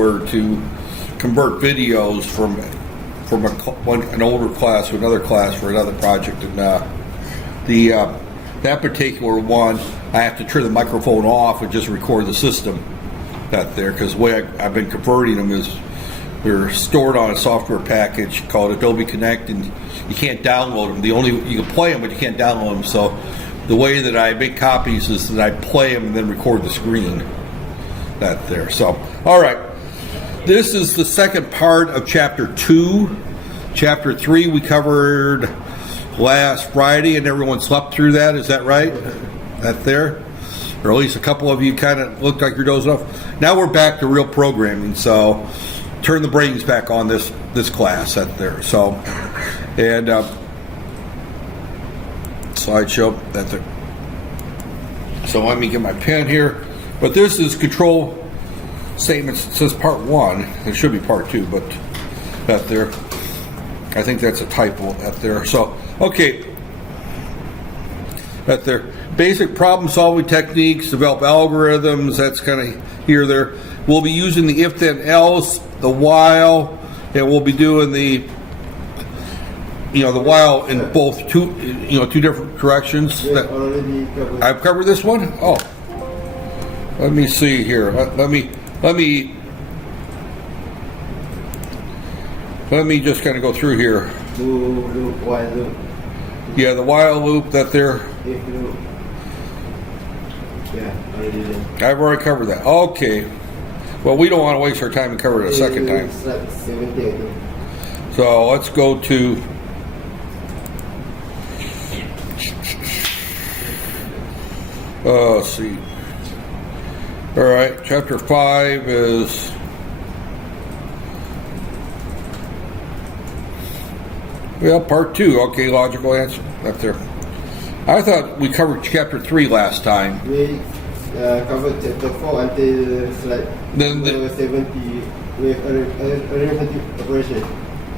software to convert videos from an older class to another class for another project, and that particular one, I have to turn the microphone off and just record the system out there, because the way I've been converting them is they're stored on a software package called Adobe Connect, and you can't download them. You can play them, but you can't download them. So the way that I make copies is that I play them and then record the screen out there. So, all right. This is the second part of Chapter 2. Chapter 3 we covered last Friday, and everyone slept through that. Is that right? That there? Or at least a couple of you kind of looked like you're dozing off. Now we're back to real programming, so turn the brains back on this class that there. So, and slideshow that there. So let me get my pen here. But this is control statements. It says part 1. It should be part 2, but that there. I think that's a typo that there. So, okay. That there. Basic problem solving techniques, develop algorithms, that's kind of here, there. We'll be using the if then else, the while, and we'll be doing the while in both two different directions. I've covered this one? Oh. Let me see here. Let me just kind of go through here. While loop. Yeah, the while loop that there. If loop. Yeah, already did. I've already covered that. Okay. Well, we don't want to waste our time and cover it a second time. It's like 70. So let's go to let's see. All right, chapter 5 is part 2. Okay, logical answer. Up there. I thought we covered chapter 3 last time. We covered chapter 4 until slide number 70 with arithmetic operation.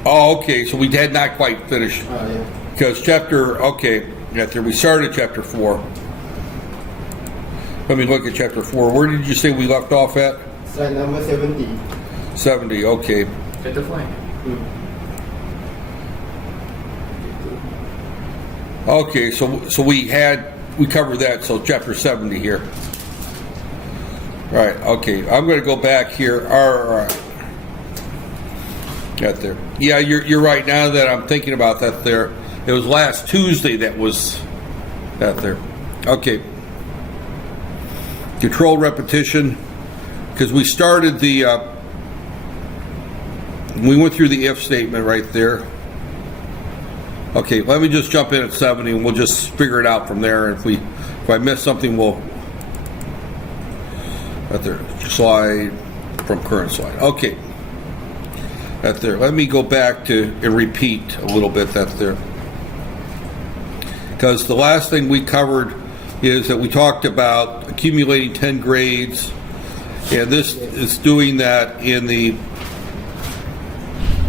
Oh, okay. So we had not quite finished. Yeah. Because we started chapter 4. Let me look at chapter 4. Where did you say we left off at? Slide number 70. 70, okay. Chapter 5. Okay, so we covered that, so chapter 70 here. Right, okay. I'm going to go back here. All right. Got there. Yeah, you're right. Now that I'm thinking about that there, it was last Tuesday that was that there. Okay. Control repetition, because we started we went through the if statement right there. Okay, let me just jump in at 70 and we'll just figure it out from there. If I miss something, we'll right there, slide from current slide. Okay, that there. Let me go back to and repeat a little bit that there, because the last thing we covered is that we talked about accumulating 10 grades, and this is doing that in the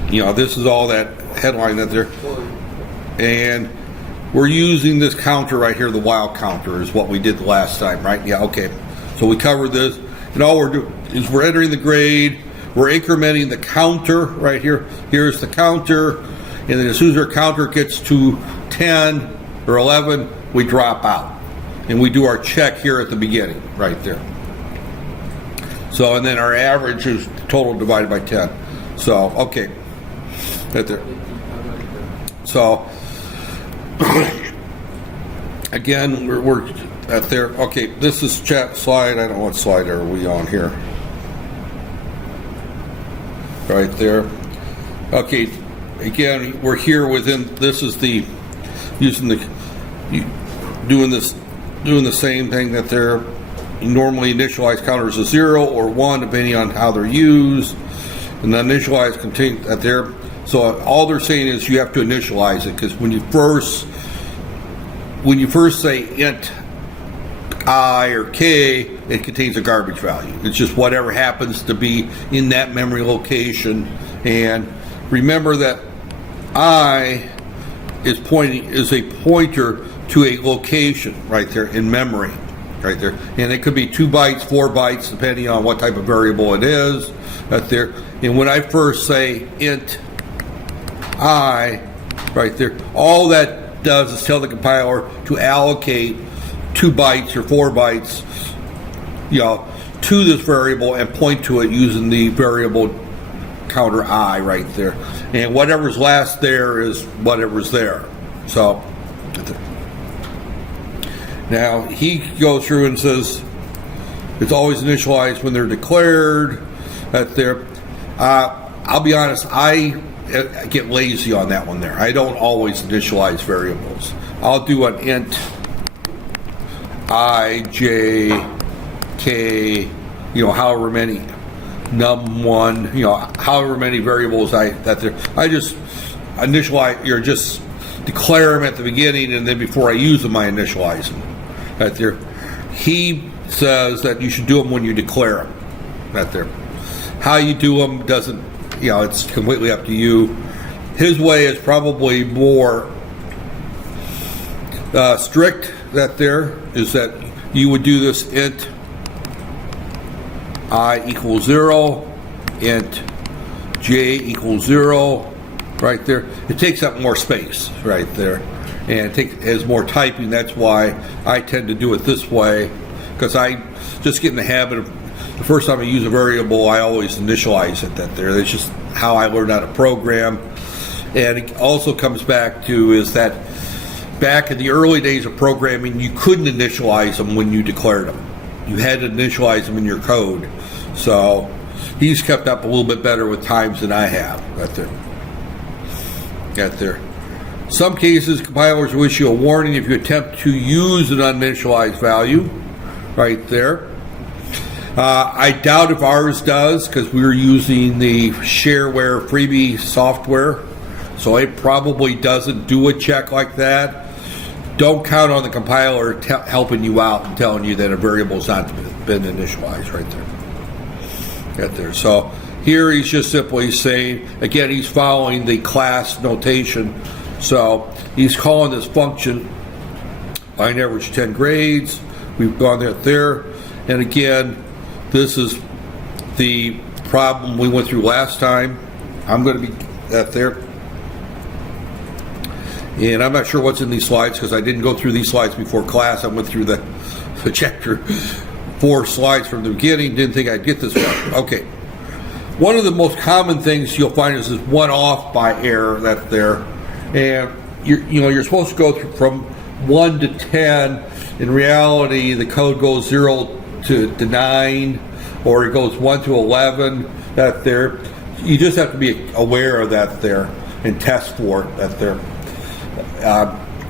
this is all that headline that there. And we're using this counter right here, the while counter is what we did the last time, right? Yeah, okay. So we covered this, and all we're doing is we're entering the grade, we're incrementing the counter right here. Here's the counter, and then as soon as our counter gets to 10 or 11, we drop out. And we do our check here at the beginning, right there. So, and then our average is total divided by 10. So, okay. Right there. So, again, we're at there. Okay, this is chat slide. I don't know what slide are we on here. Right there. Okay, again, we're here within. This is the doing the same thing that they're normally initialize counters to 0 or 1 depending on how they're used, and the initialize contain that there. So all they're saying is you have to initialize it, because when you first say int I or k, it contains a garbage value. It's just whatever happens to be in that memory location. And remember that I is a pointer to a location right there in memory. right there. And it could be 2 bytes, 4 bytes, depending on what type of variable it is, right there. And when I first say int I, right there, all that does is tell the compiler to allocate 2 bytes or 4 bytes, to this variable and point to it using the variable counter I right there. And whatever's last there is whatever's there. So now he goes through and says it's always initialized when they're declared. Right there. I'll be honest, I get lazy on that one there. I don't always initialize variables. I'll do an int I, J, K, however many num1, however many variables I just initialize, or just declare them at the beginning, and then before I use them, I initialize them. Right there. He says that you should do them when you declare them. Right there. How you do them doesn't, it's completely up to you. His way is probably more strict. That there is that you would do this int I equals 0, int j equals 0, right there. It takes up more space right there, and it has more typing. That's why I tend to do it this way, because I just get in the habit of the first time I use a variable, I always initialize it. That there. That's just how I learned how to program. And it also comes back to is that back in the early days of programming, you couldn't initialize them when you declared them. You had to initialize them in your code. So he's kept up a little bit better with times than I have. Right there. Right there. Some cases, compilers will issue a warning if you attempt to use an uninitialized value. Right there. I doubt if ours does, because we were using the shareware freebie software, so it probably doesn't do a check like that. Don't count on the compiler helping you out and telling you that a variable's not been initialized right there. Right there. So here he's just simply saying, again, he's following the class notation. So he's calling this function line average 10 grades. We've gone there. And again, this is the problem we went through last time. I'm going to be there. And I'm not sure what's in these slides because I didn't go through these slides before class. I went through the chapter 4 slides from the beginning. Didn't think I'd get this one. Okay. One of the most common things you'll find is this one off by error that's there. And you're supposed to go from 1 to 10. In reality, the code goes 0 to 9, or it goes 1 to 11. That there, you just have to be aware of that there and test for it. That there,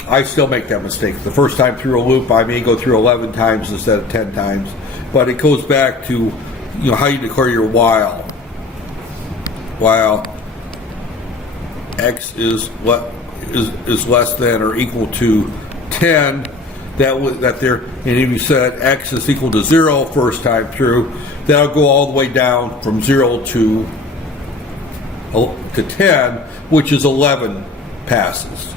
I still make that mistake. The first time through a loop, I may go through 11 times instead of 10 times. But it goes back to how you declare your while. While x is less than or equal to 10. That there, and if you said x is equal to 0 first time through, that'll go all the way down from 0 to 10, which is 11 passes.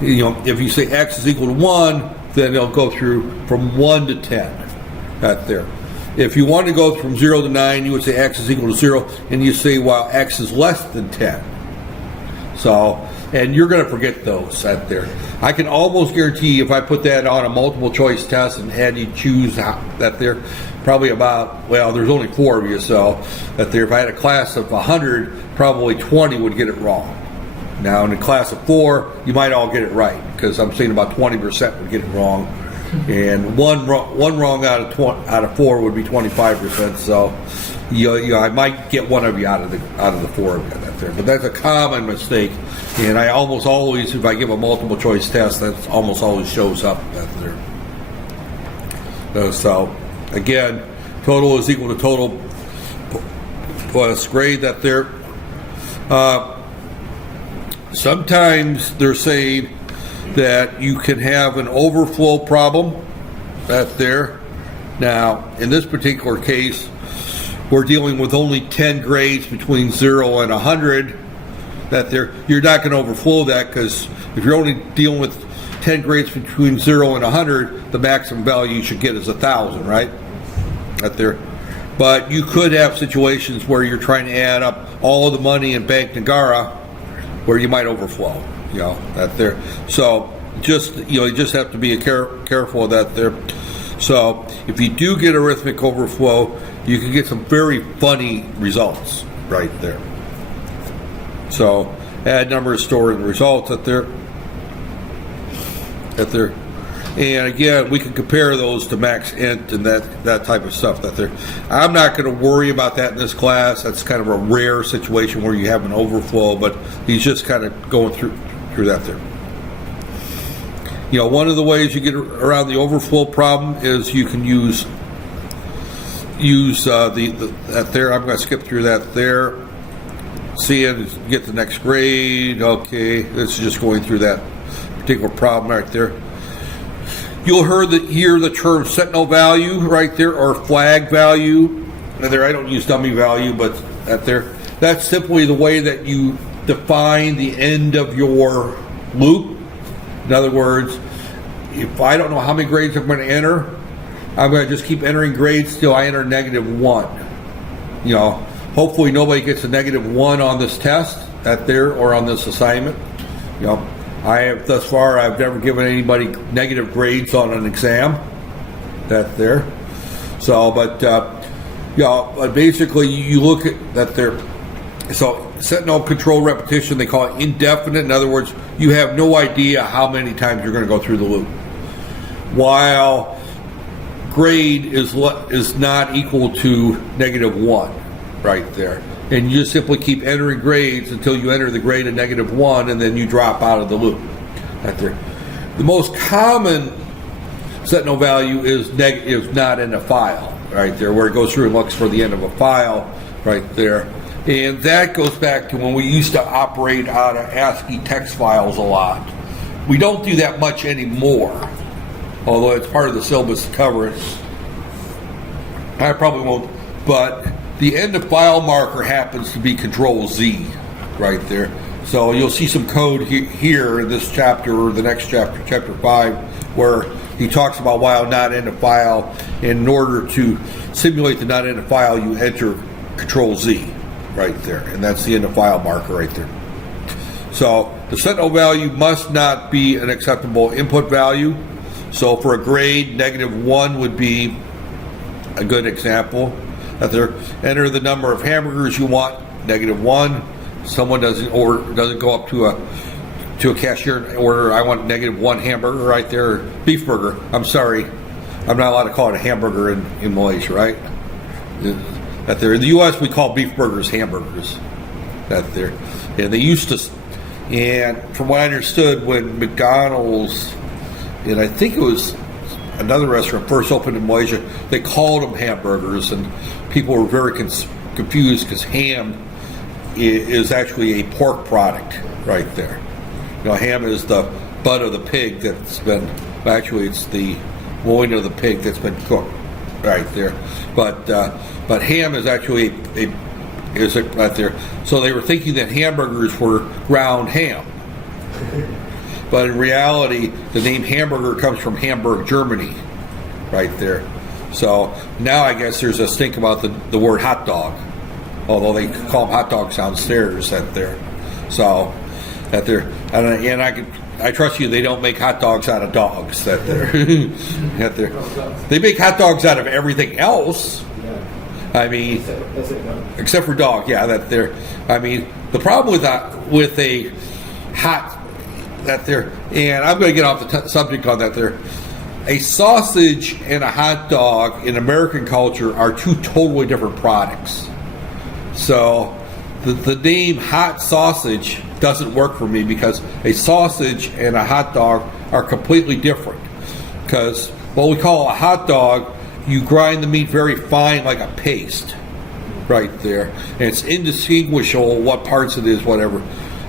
If you say x is equal to 1, then it'll go through from 1 to 10. That there. If you want to go from 0 to 9, you would say x is equal to 0, and you say while x is less than 10. So, and you're going to forget those out there. I can almost guarantee if I put that on a multiple choice test and had you choose that there, probably about, there's only 4 of you, so that there, if I had a class of 100, probably 20 would get it wrong. Now in a class of 4, you might all get it right, because I'm saying about 20% would get it wrong, and one wrong out of 4 would be 25%. So I might get one of you out of the 4 of you out there, but that's a common mistake. And I almost always, if I give a multiple choice test, that almost always shows up out there. So again, total is equal to total plus grade. That there. Sometimes they're saying that you can have an overflow problem. That there. Now, in this particular case, we're dealing with only 10 grades between 0 and 100. That there, you're not going to overflow that, because if you're only dealing with 10 grades between 0 and 100, the maximum value you should get is 1,000, right? Right there. But you could have situations where you're trying to add up all of the money in Bank Nagara where you might overflow, that there. So just, you just have to be careful of that there. So if you do get arithmetic overflow, you can get some very funny results right there. So add numbers stored in the results that there. And again, we can compare those to max int and that type of stuff that there. I'm not going to worry about that in this class. That's kind of a rare situation where you have an overflow, but he's just kind of going through that there. One of the ways you get around the overflow problem is you can use that there. I'm going to skip through that there. See it, get the next grade. Okay, this is just going through that particular problem right there. You'll hear the term set no value right there, or flag value. There, I don't use dummy value, but that's simply the way that you define the end of your loop. In other words, if I don't know how many grades I'm going to enter, I'm going to just keep entering grades till I enter -1. Hopefully nobody gets a -1 on this test or on this assignment. Thus far I've never given anybody negative grades on an exam. So, but basically you look at that there. So set no control repetition, they call it indefinite. In other words, you have no idea how many times you're going to go through the loop. While grade is not equal to -1 right there. And you just simply keep entering grades until you enter the grade of -1, and then you drop out of the loop. Right there. The most common set no value is not in a file, right there, where it goes through and looks for the end of a file, right there. And that goes back to when we used to operate out of ASCII text files a lot. We don't do that much anymore, although it's part of the syllabus to cover it. I probably won't, but the end of file marker happens to be Control Z right there. So you'll see some code here in this chapter or the next chapter, chapter 5, where he talks about while not end of file. In order to simulate the not end of file, you enter Control Z right there, and that's the end of file marker right there. So the set no value must not be an acceptable input value. So for a grade, -1 would be a good example. Enter the number of hamburgers you want, -1. Someone doesn't go up to a cashier and order, I want -1 hamburger right there, beef burger. I'm sorry, I'm not allowed to call it a hamburger in Malaysia, right? In the U.S. we call beef burgers hamburgers. And they used to, and from what I understood, when McDonald's, and I think it was another restaurant first opened in Malaysia, they called them hamburgers, and people were very confused because ham is actually a pork product right there. Ham is the butt of the pig that's been, actually it's the loin of the pig that's been cooked right there. But ham is actually right there. So they were thinking that hamburgers were ground ham. But in reality, the name hamburger comes from Hamburg, Germany, right there. So now I guess there's a stink about the word hot dog, although they call them hot dogs downstairs there. So there, and I trust you, they don't make hot dogs out of dogs there. They make hot dogs out of everything else. I mean, except for dog, there. I mean, the problem with a hot and I'm going to get off the subject on that there. A sausage and a hot dog in American culture are two totally different products. So the name hot sausage doesn't work for me, because a sausage and a hot dog are completely different. Because what we call a hot dog, you grind the meat very fine like a paste right there, and it's indistinguishable what parts it is, whatever.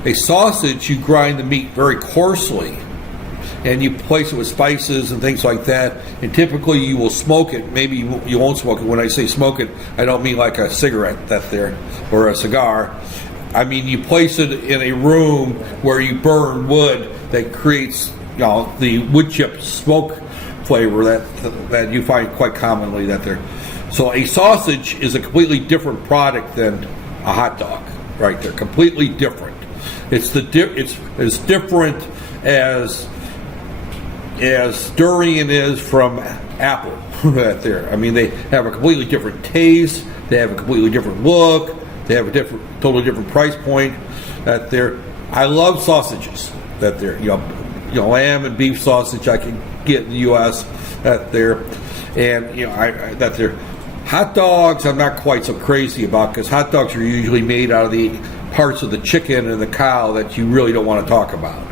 A sausage, you grind the meat very coarsely, and you place it with spices and things like that, and typically you will smoke it. Maybe you won't smoke it. When I say smoke it, I don't mean like a cigarette or a cigar. I mean you place it in a room where you burn wood that creates the wood chip smoke flavor that you find quite commonly that there. So a sausage is a completely different product than a hot dog, right there. Completely different. It's it's as different as durian is from apple. Right there. I mean, they have a completely different taste. They have a completely different look. They have a totally different price point. That there. I love sausages. That there. Lamb and beef sausage I can get in the U.S. That there, and that there. Hot dogs I'm not quite so crazy about because hot dogs are usually made out of the parts of the chicken and the cow that you really don't want to talk about.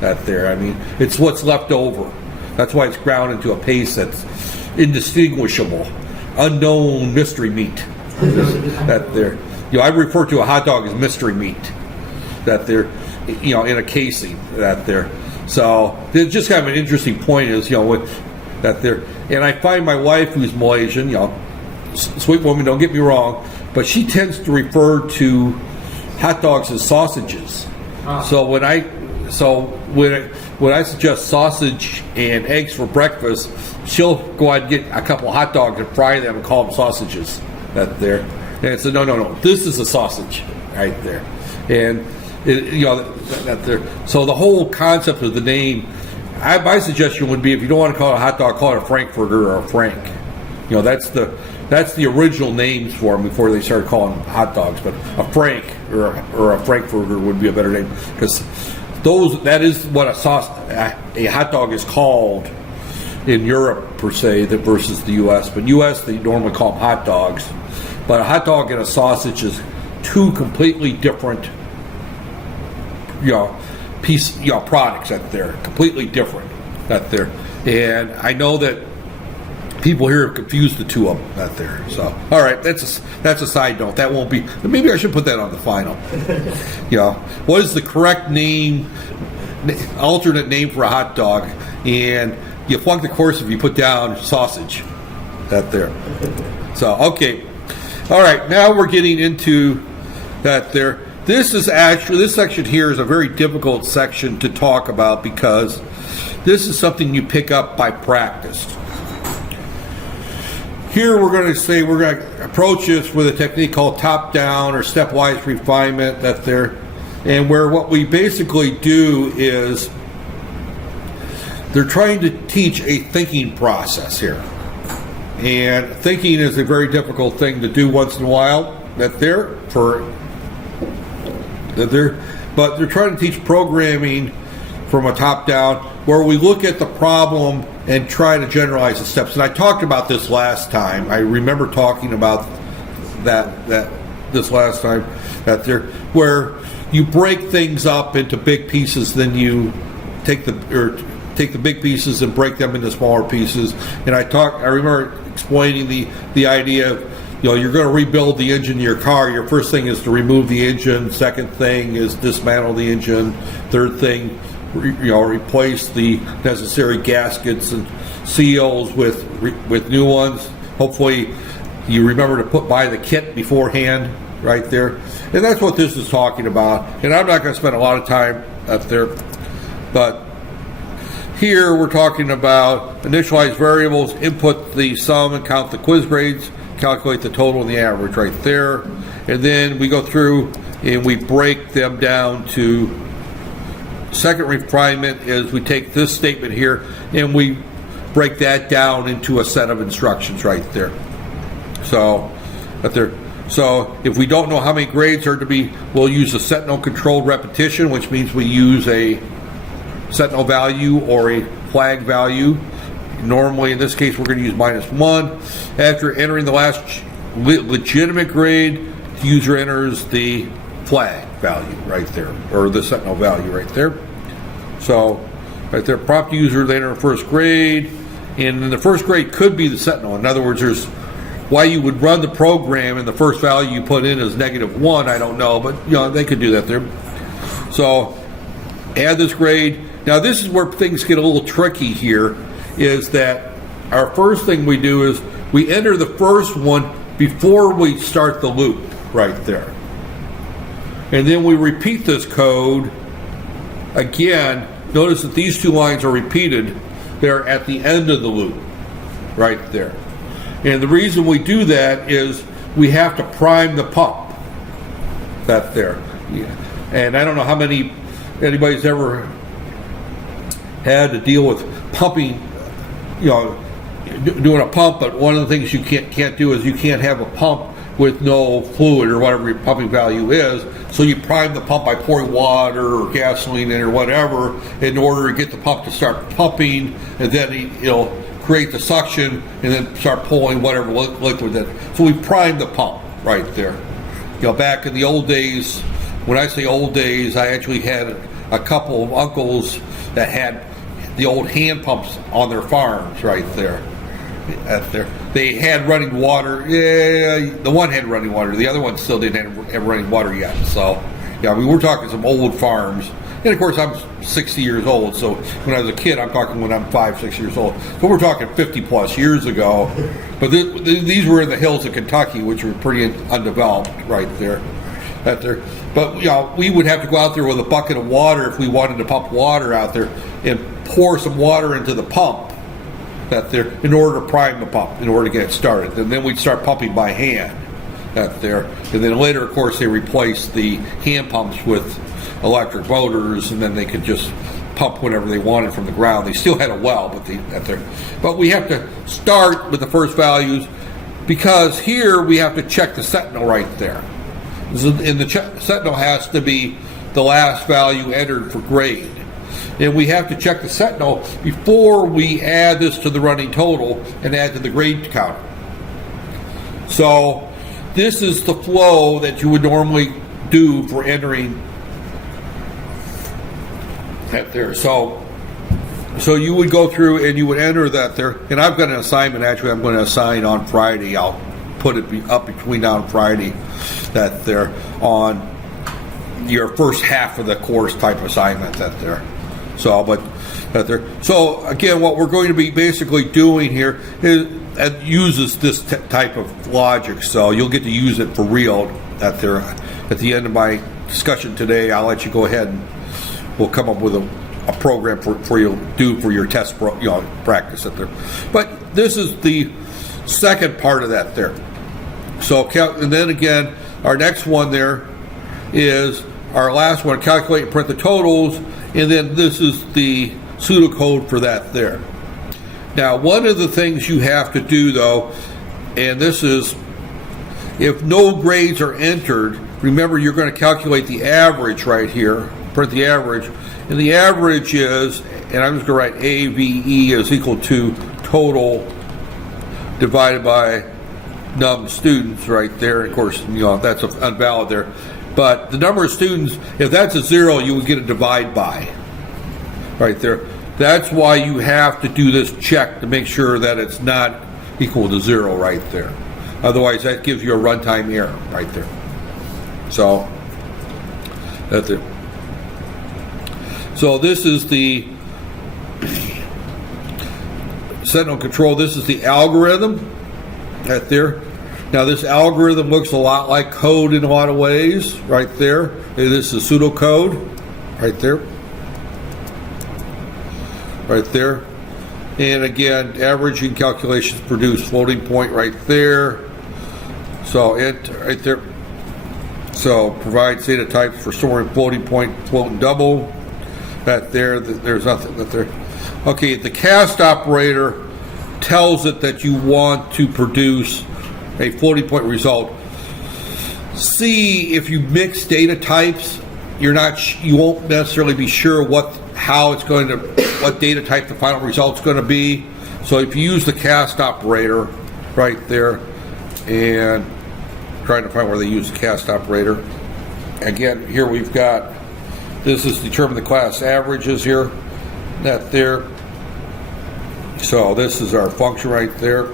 That there. I mean, it's what's left over. That's why it's ground into a paste that's indistinguishable, unknown mystery meat. That there. I refer to a hot dog as mystery meat. That there, in a casing. That there. So it's just kind of an interesting point is, that there. And I find my wife, who's Malaysian, sweet woman, don't get me wrong, but she tends to refer to hot dogs as sausages. So when I suggest sausage and eggs for breakfast, she'll go out and get a couple of hot dogs and fry them and call them sausages. That there, and I said, no, this is a sausage right there, and that there. So the whole concept of the name, my suggestion would be if you don't want to call it a hot dog, call it a frankfurter or a frank. That's the original names for them before they started calling them hot dogs. But a frank or a frankfurter would be a better name because that is what a hot dog is called in Europe per se versus the U.S. But U.S. they normally call them hot dogs. But a hot dog and a sausage is two completely different products that they're completely different that they're. And I know that people here have confused the two of them that there. So all right, that's a side note. That won't be. Maybe I should put that on the final. What is the correct name, alternate name for a hot dog? And you flunk the course if you put down sausage. That there. So okay, all right. Now we're getting into that there. This section here is a very difficult section to talk about because this is something you pick up by practice. Here we're going to approach this with a technique called top-down or stepwise refinement that there, and where what we basically do is they're trying to teach a thinking process here. And thinking is a very difficult thing to do once in a while but they're trying to teach programming from a top-down, where we look at the problem and try to generalize the steps. And I talked about this last time. I remember talking about that this last time, where you break things up into big pieces, then you take the big pieces and break them into smaller pieces. And I remember explaining the idea of, you're going to rebuild the engine of your car. Your first thing is to remove the engine. Second thing is dismantle the engine. Third thing, replace the necessary gaskets and seals with new ones. Hopefully, you remember to buy the kit beforehand, right there. And that's what this is talking about. And I'm not going to spend a lot of time up there, but here we're talking about initialize variables, input the sum and count the quiz grades, calculate the total and the average right there. And then we go through and we break them down to second refinement is we take this statement here and we break that down into a set of instructions right there. So if we don't know how many grades are to be, we'll use a Sentinel controlled repetition, which means we use a Sentinel value or a flag value. Normally, in this case, we're going to use -1. After entering the last legitimate grade, the user enters the flag value right there, or the Sentinel value right there. So, right there, prompt user, they enter first grade, and then the first grade could be the Sentinel. In other words, there's why you would run the program and the first value you put in is -1, I don't know, but they could do that there. So, add this grade. Now, this is where things get a little tricky here, is that our first thing we do is we enter the first one before we start the loop right there. And then we repeat this code again notice that these two lines are repeated. They're at the end of the loop, right there. And the reason we do that is we have to prime the pump. That there. Yeah. And I don't know how anybody's ever had to deal with pumping, doing a pump, but one of the things you can't do is you can't have a pump with no fluid or whatever your pumping value is. So you prime the pump by pouring water or gasoline in or whatever in order to get the pump to start pumping, and then it'll create the suction and then start pulling whatever liquid that. So we prime the pump right there. Back in the old days, when I say old days, I actually had a couple of uncles that had the old hand pumps on their farms right there. They had running water. Yeah, the one had running water. The other one still didn't have running water yet. So, yeah, we're talking some old farms. And of course, I'm 60 years old. So when I was a kid, I'm talking when I'm 5, 6 years old. So we're talking 50 plus years ago. But these were in the hills of Kentucky, which were pretty undeveloped right there. But we would have to go out there with a bucket of water if we wanted to pump water out there and pour some water into the pump in order to prime the pump, in order to get it started. And then we'd start pumping by hand And then later, of course, they replaced the hand pumps with electric motors, and then they could just pump whatever they wanted from the ground. They still had a well, but we have to start with the first values, because here we have to check the sentinel right there. And the sentinel has to be the last value entered for grade. And we have to check the sentinel before we add this to the running total and add to the grade counter. So this is the flow that you would normally do for entering that there. So you would go through and you would enter that there. And I've got an assignment, actually, I'm going to assign on Friday. I'll put it up between now and Friday that there on your first half of the course type assignment that there. So again, what we're going to be basically doing here is it uses this type of logic. So you'll get to use it for real at the end of my discussion today. I'll let you go ahead and we'll come up with a program for you to do for your test practice at there. But this is the second part of that there. So and then again, our next one there is our last one, calculate and print the totals, and then this is the pseudocode for that there. Now, one of the things you have to do though, and this is, if no grades are entered, remember you're going to calculate the average right here, print the average, and the average is, and I'm just going to write AVE is equal to total divided by num students right there. Of course, that's invalid there. But the number of students, if that's a 0, you would get a divide by right there. That's why you have to do this check to make sure that it's not equal to 0 right there. Otherwise, that gives you a runtime error right there. So that's it. So this is the Sentinel control. This is the algorithm right there. Now this algorithm looks a lot like code in a lot of ways right there. This is pseudocode right there. Right there. And again, averaging calculations produce floating point right there. So right there. So provides data types for storing floating point, float and double. That there, there's nothing that there. Okay, the cast operator tells it that you want to produce a floating point result. See, if you mix data types, you won't necessarily be sure what data type the final result's going to be. So if you use the cast operator right there, and trying to find where they use the cast operator. Again, here we've got, this is determine the class averages here, that there. So this is our function right there.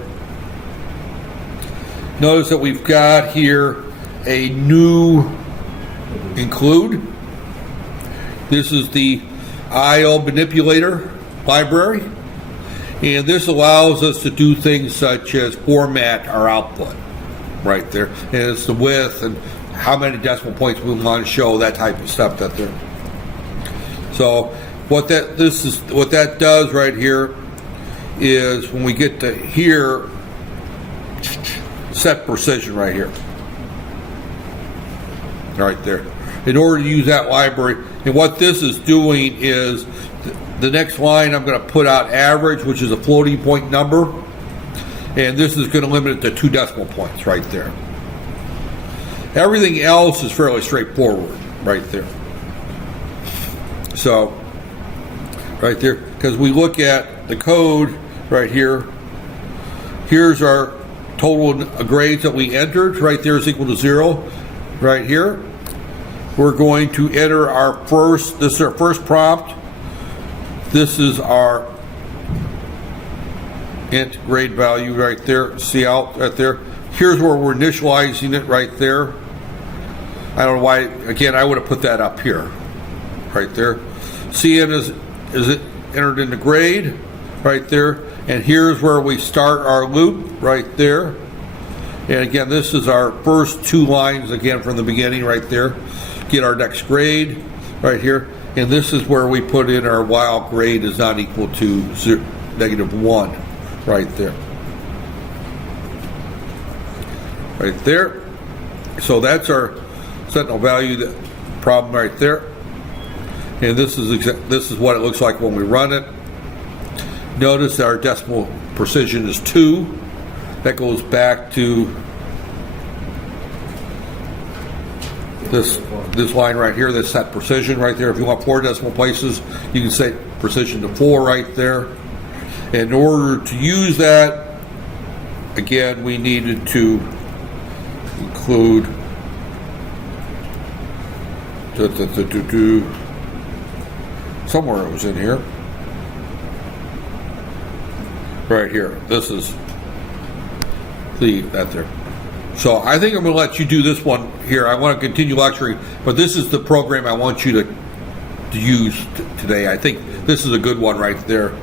Notice that we've got here a new include. This is the IO manipulator library, and this allows us to do things such as format our output right there, and it's the width and how many decimal points we want to show, that type of stuff that there. So what that does right here is when we get to here, set precision right here. Right there. In order to use that library, and what this is doing is the next line I'm going to put out average, which is a floating point number, and this is going to limit it to 2 decimal points right there. Everything else is fairly straightforward right there. So right there, because we look at the code right here, here's our total grades that we entered. Right there is equal to 0. Right here, we're going to enter our first, this is our first prompt. This is our int grade value right there. See out right there. Here's where we're initializing it right there. I don't know why, again, I would have put that up here. Right there. CN is it entered in the grade right there. And here's where we start our loop right there. And again, this is our first 2 lines again from the beginning right there. Get our next grade right here. And this is where we put in our while grade is not equal to -1 right there. Right there. So that's our sentinel value problem right there. And this is what it looks like when we run it. Notice our decimal precision is 2. That goes back to this line right here, this set precision right there. If you want 4 decimal places, you can set precision to 4 right there. And in order to use that, again, we needed to include somewhere it was in here. Right here. This is that there. So I think I'm going to let you do this one here. I want to continue lecturing, but this is the program I want you to use today. I think this is a good one right there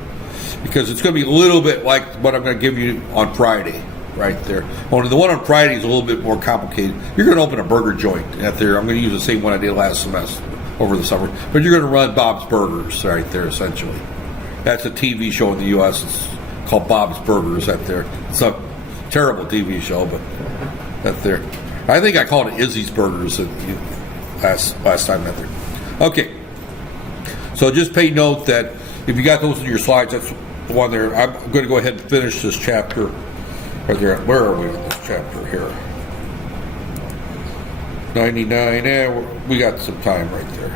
because it's going to be a little bit like what I'm going to give you on Friday right there. Only the one on Friday is a little bit more complicated. You're going to open a burger joint out there. I'm going to use the same one I did last semester over the summer, but you're going to run Bob's Burgers right there essentially. That's a TV show in the U.S. It's called Bob's Burgers out there. It's a terrible TV show, but that there. I think I called it Izzy's Burgers last time out there. Okay, so just pay note that if you got those in your slides, that's the one there. I'm going to go ahead and finish this chapter right there. Where are we in this chapter here? 99. We got some time right there.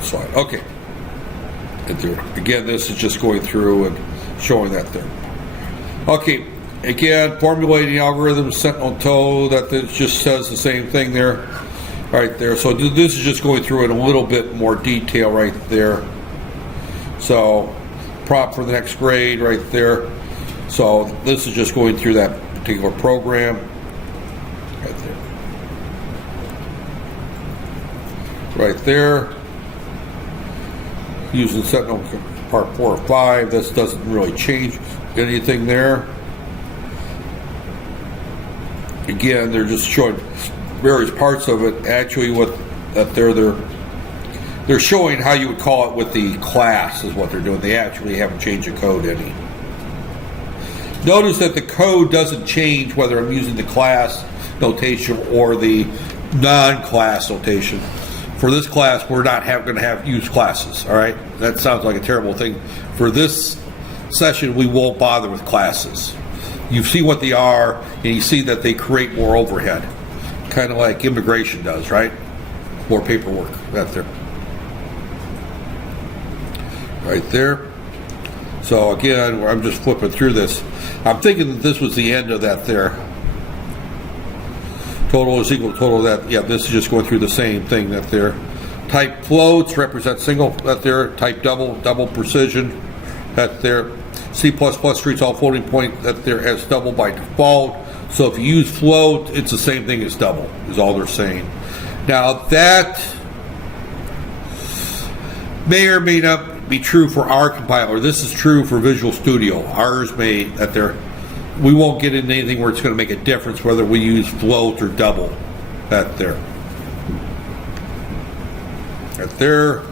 Slide. Okay. Again, this is just going through and showing that there. Okay, again, formulating algorithms, sentinel toe, that just says the same thing there, right there. So this is just going through in a little bit more detail right there. So prompt for the next grade right there. So this is just going through that particular program right there. Right there. Using sentinel part 4 or 5. This doesn't really change anything there. Again, they're just showing various parts of it. Actually, what that they're showing how you would call it with the class is what they're doing. They actually haven't changed the code any. Notice that the code doesn't change whether I'm using the class notation or the non-class notation. For this class, we're not going to use classes, all right? That sounds like a terrible thing. For this session, we won't bother with classes. You see what they are, and you see that they create more overhead, kind of like immigration does, right? More paperwork, right there. Right there. So again, I'm just flipping through this. I'm thinking that this was the end of that there. Total is equal to total of that. Yeah, this is just going through the same thing that there. Type floats represent single that there. Type double precision that there. C++ treats all floating point that there as double by default. So if you use float, it's the same thing as double, is all they're saying. Now that may or may not be true for our compiler. This is true for Visual Studio. Ours may, that there, we won't get into anything where it's going to make a difference whether we use float or double that there. right there.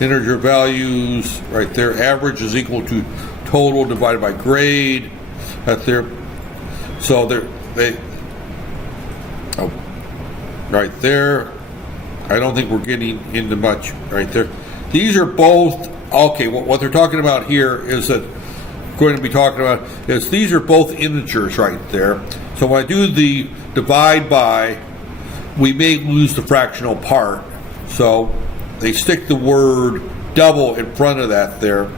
Integer values, right there. Average is equal to total divided by grade, right there. So right there. I don't think we're getting into much right there. These are both, okay, what they're talking about here is that, going to be talking about is these are both integers right there. So when I do the divide by, we may lose the fractional part. So they stick the word double in front of that there.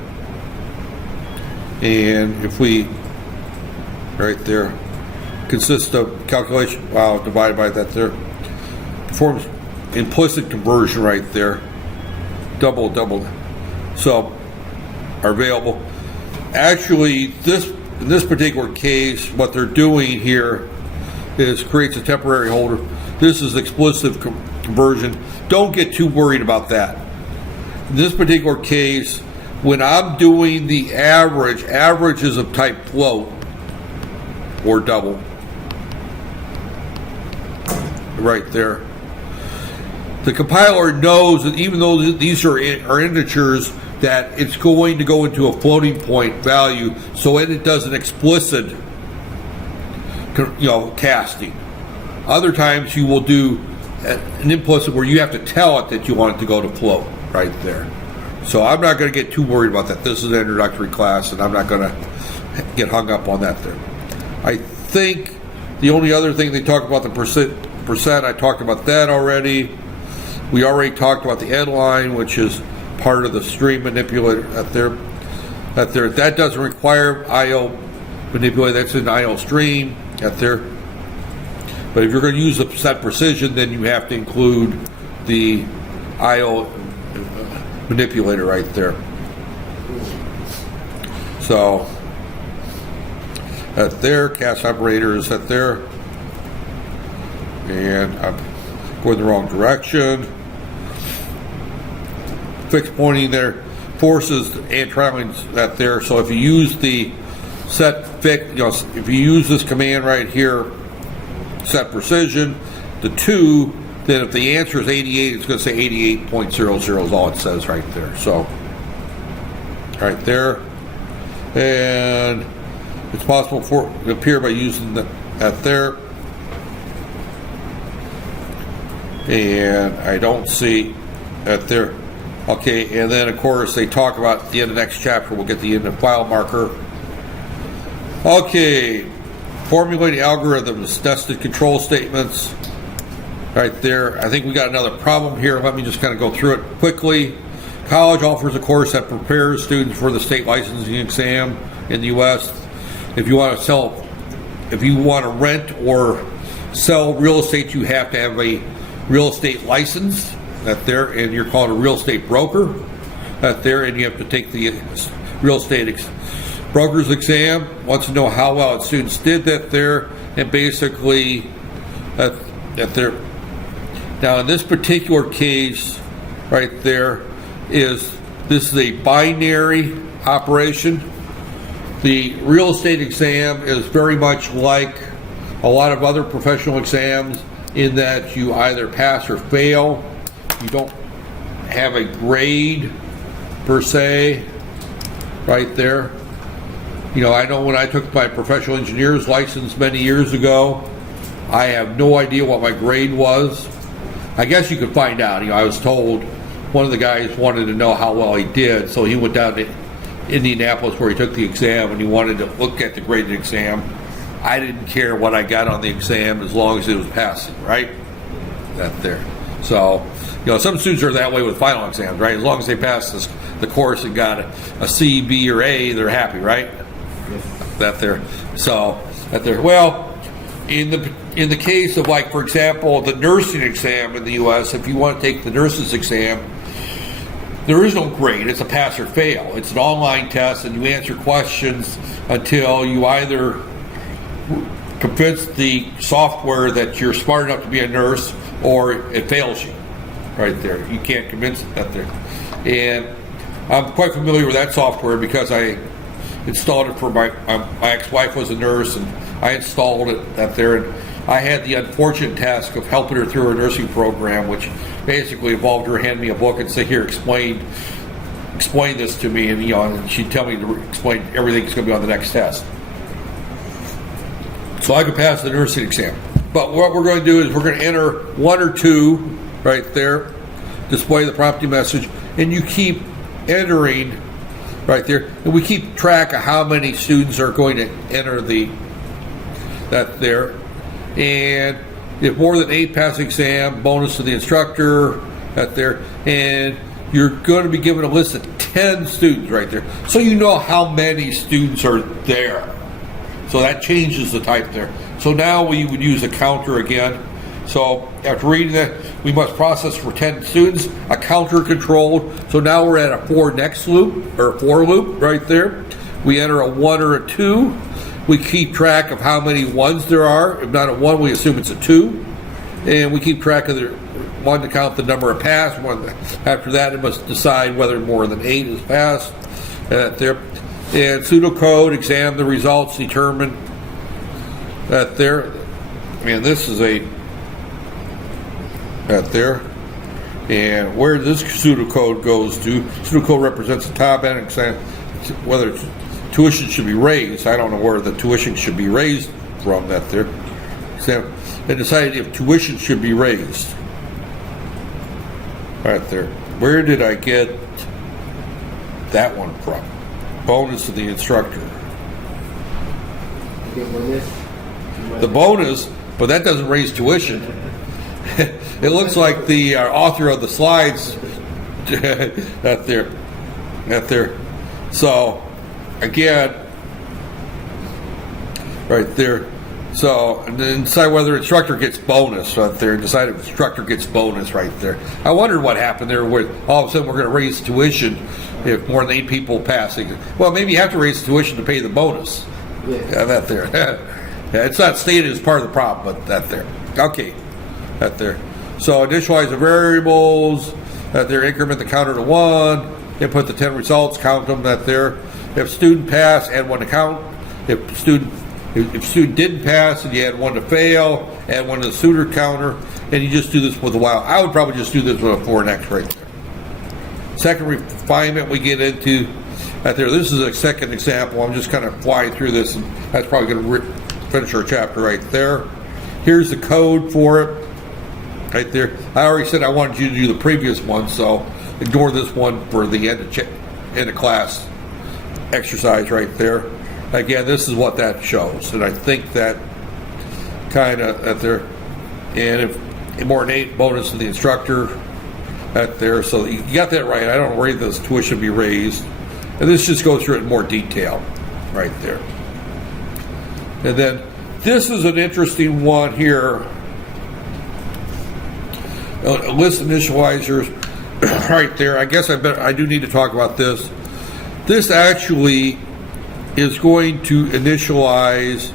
And if we, right there, consists of calculation, wow, divided by that there, performs implicit conversion right there. Double. So are available. Actually, in this particular case, what they're doing here is creates a temporary holder. This is explicit conversion. Don't get too worried about that. In this particular case, when I'm doing the average is of type float or double. Right there. The compiler knows that even though these are integers, that it's going to go into a floating point value, so it does an explicit, casting. Other times you will do an implicit where you have to tell it that you want it to go to float right there. So I'm not going to get too worried about that. This is an introductory class, and I'm not going to get hung up on that there. I think the only other thing they talk about the percent, I talked about that already. We already talked about the end line, which is part of the stream manipulator that doesn't require IO manipulator. That's an IO stream there. But if you're going to use the set precision, then you have to include the IO manipulator right there. So there, cast operator is there, and I'm going the wrong direction. Fixed pointing there, forces and traveling that there. So if you use the set fix, if you use this command right here, set precision, the 2, then if the answer is 88, it's going to say 88.00 is all it says right there. So right there, and it's possible for it to appear by using that there. And I don't see that there. Okay, and then of course they talk about at the end of the next chapter, we'll get the end of file marker. Okay, formulating algorithms, nested control statements. Right there, I think we got another problem here. Let me just kind of go through it quickly. College offers a course that prepares students for the state licensing exam in the U.S. If you want to rent or sell real estate, you have to have a real estate license there, and you're called a real estate broker there, and you have to take the real estate broker's exam. Wants to know how well its students did that there, and basically that there. Now in this particular case right there, this is a binary operation. The real estate exam is very much like a lot of other professional exams in that you either pass or fail. You don't have a grade per se right there. I know when I took my professional engineer's license many years ago, I have no idea what my grade was. I guess you could find out. I was told one of the guys wanted to know how well he did, so he went down to Indianapolis where he took the exam, and he wanted to look at the graded exam. I didn't care what I got on the exam as long as it was passing, right? That there. So, some students are that way with final exams, right? As long as they pass the course and got a C, B, or A, they're happy, right? Yes. That there. So, that there. Well, in the case of, like, for example, the nursing exam in the U.S., if you want to take the nurse's exam, there is no grade. It's a pass or fail. It's an online test, and you answer questions until you either convince the software that you're smart enough to be a nurse, or it fails you right there. You can't convince it that there. And I'm quite familiar with that software because I installed it for my ex-wife was a nurse, and I installed it that there. And I had the unfortunate task of helping her through her nursing program, which basically involved her handing me a book and say, "Here, explain this to me," and and she'd tell me to explain everything that's going to be on the next test, so I could pass the nursing exam. But what we're going to do is we're going to enter 1 or 2 right there, display the prompting message, and you keep entering right there, and we keep track of how many students are going to enter that there. And if more than 8 pass the exam, bonus to the instructor that there, and you're going to be given a list of 10 students right there, so you know how many students are there. So that changes the type there. So now we would use a counter again. So after reading that, we must process for 10 students, a counter controlled. So now we're at a for next loop, or for loop right there. We enter a 1 or a 2. We keep track of how many 1s there are. If not a 1, we assume it's a 2. And we keep track of the 1 to count the number of pass. After that, it must decide whether more than 8 is passed. There. And pseudocode, examine the results, determine that there. And this is that there. And where this pseudocode goes to, pseudocode represents the top end exam, whether tuition should be raised. I don't know where the tuition should be raised from that there. So they decided if tuition should be raised. Right there. Where did I get that one from? Bonus to the instructor. The bonus, but that doesn't raise tuition. It looks like the author of the slides that there. So again, right there. So and then decide whether instructor gets bonus right there. Decide if instructor gets bonus right there. I wondered what happened there where all of a sudden we're going to raise tuition if more than 8 people pass. Well, maybe you have to raise tuition to pay the bonus. Yeah, that there. Yeah, it's not stated as part of the problem, but that there. Okay, that there. So initialize the variables. That there. Increment the counter to 1. Input the 10 results. Count them. That there. If student pass, add 1 to count. If student didn't pass and you had 1 to fail, add 1 to the suitor counter, and you just do this with a while. I would probably just do this with a 4 and X right there. Second refinement we get into right there. This is a second example. I'm just kind of flying through this, and that's probably going to finish our chapter right there. Here's the code for it right there. I already said I wanted you to do the previous one, so ignore this one for the end of class exercise right there. Again, this is what that shows, and I think that kind of at there. And if more than 8, bonus to the instructor at there. So you got that right. I don't know where this tuition be raised, and this just goes through it in more detail right there. And then this is an interesting one here. List initializers right there. I guess I do need to talk about this. This actually is going to initialize,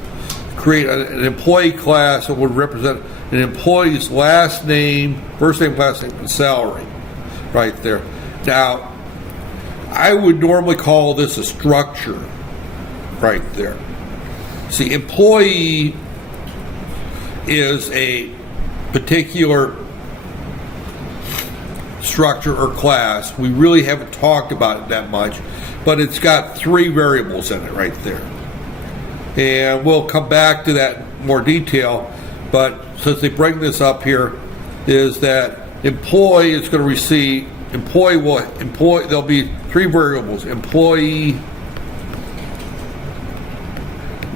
create an employee class that would represent an employee's last name, first name, last name, and salary right there. Now, I would normally call this a structure right there. See, employee is a particular structure or class. We really haven't talked about it that much, but it's got 3 variables in it right there. And we'll come back to that in more detail, but since they bring this up here, is that employee is going to receive, there'll be 3 variables. Employee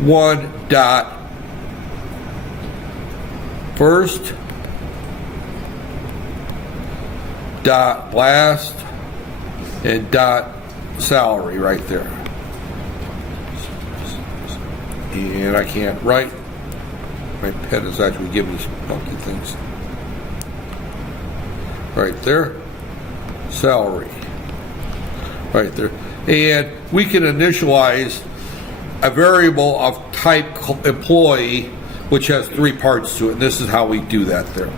1 dot first dot last and dot salary right there. And I can't write. My pen is actually giving me some funky things. Right there. Salary. Right there. And we can initialize a variable of type employee, which has 3 parts to it. And this is how we do that there.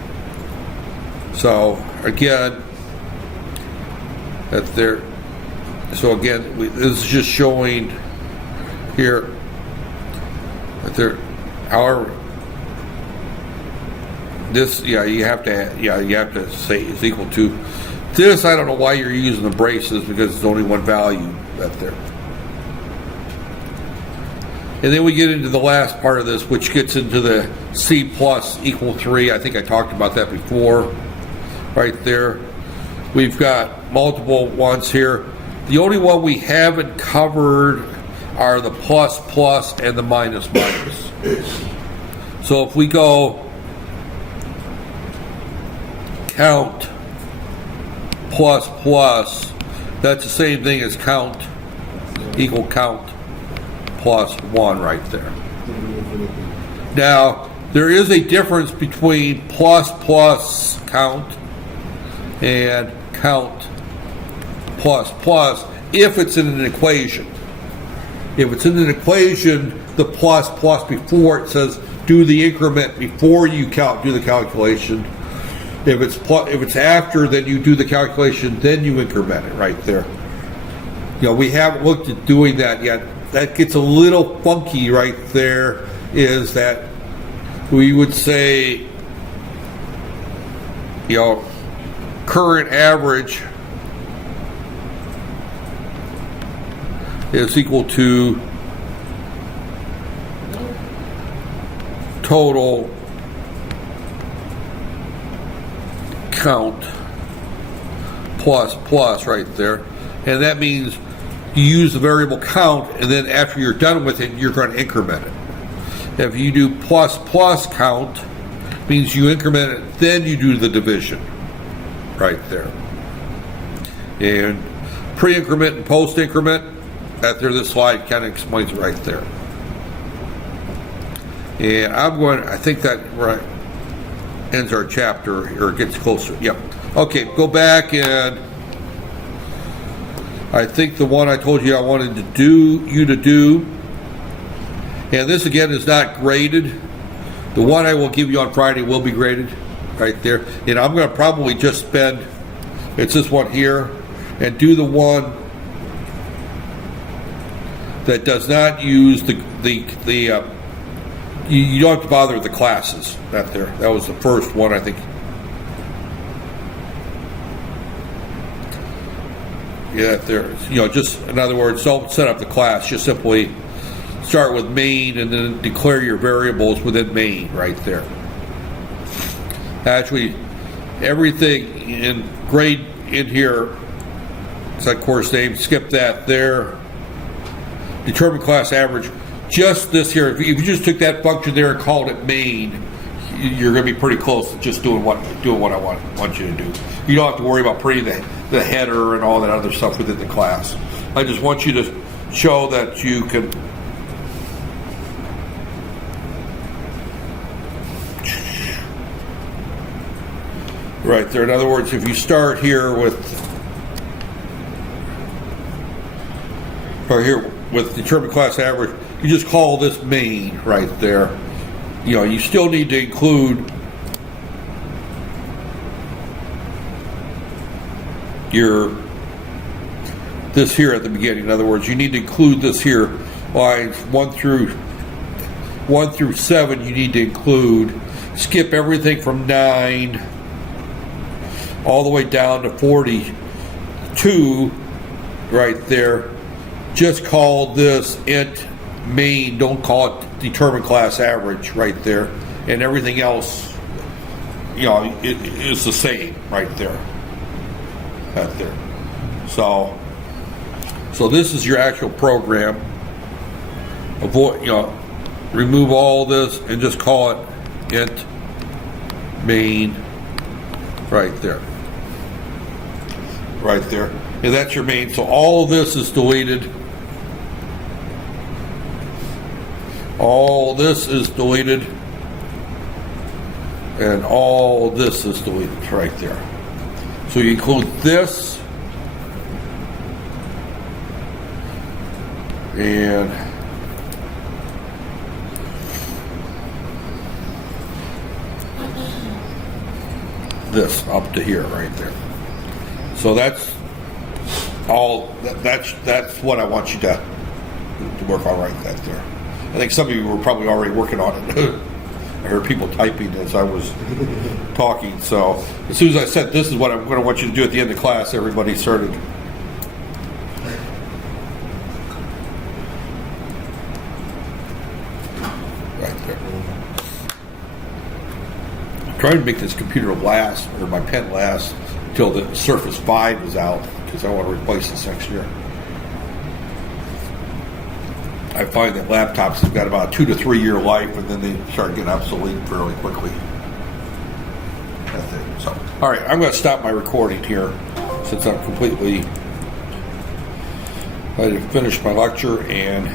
So again, that there. So again, this is just showing here that there. However, This, you have to say is equal to this. I don't know why you're using the braces, because it's only one value right there. And then we get into the last part of this, which gets into the C plus equal 3. I think I talked about that before. Right there. We've got multiple ones here. The only one we haven't covered are the plus plus and the minus minus. So if we go count plus plus, that's the same thing as count equal count plus 1 right there. Now, there is a difference between plus plus count and count plus plus if it's in an equation. If it's in an equation, the plus plus before it says do the increment before you do the calculation. If it's after, then you do the calculation, then you increment it right there. We haven't looked at doing that yet. That gets a little funky right there, is that we would say, current average is equal to total count plus plus right there. And that means you use the variable count, and then after you're done with it, you're going to increment it. If you do plus plus count, means you increment it, then you do the division right there. And pre-increment and post-increment, after this slide kind of explains it right there. And I think that right ends our chapter, or gets closer. Yep. Okay, go back, and I think the one I told you I wanted to do, and this again is not graded. The one I will give you on Friday will be graded right there. And I'm going to probably just spend, it's this one here, and do the one that does not use you don't have to bother with the classes. That was the first one, I think. Yeah, there. Just in other words, don't set up the class. Just simply start with main and then declare your variables within main right there. Actually, everything in grade in here, it's like course name. Skip that there. Determine class average. Just this here. If you just took that function there and called it main, you're going to be pretty close to just doing what I want you to do. You don't have to worry about putting the header and all that other stuff within the class. I just want you to show that you can right there. In other words, if you start here with determine class average, you just call this main right there. You still need to include this here at the beginning. In other words, you need to include this here, lines 1 through 7. You need to include. Skip everything from 9 all the way down to 42 right there. Just call this int main. Don't call it determine class average right there. And everything else, it is the same right there. Right there. So this is your actual program. Remove all this and just call it int main right there. Right there. And that's your main. So all of this is deleted. All this is deleted. And all this is deleted right there. So you include this. And this up to here right there. So that's all. That's what I want you to work on right there. I think some of you were probably already working on it. I heard people typing as I was talking. So as soon as I said, this is what I'm going to want you to do at the end of class, everybody started. Right there. I'm trying to make this computer last, or my pen last, until the Surface 5 is out, because I want to replace this next year. I find that laptops have got about a 2 to 3 year life, and then they start getting obsolete fairly quickly. That's it. So, all right, I'm going to stop my recording here since I'm completely. I finished my lecture and.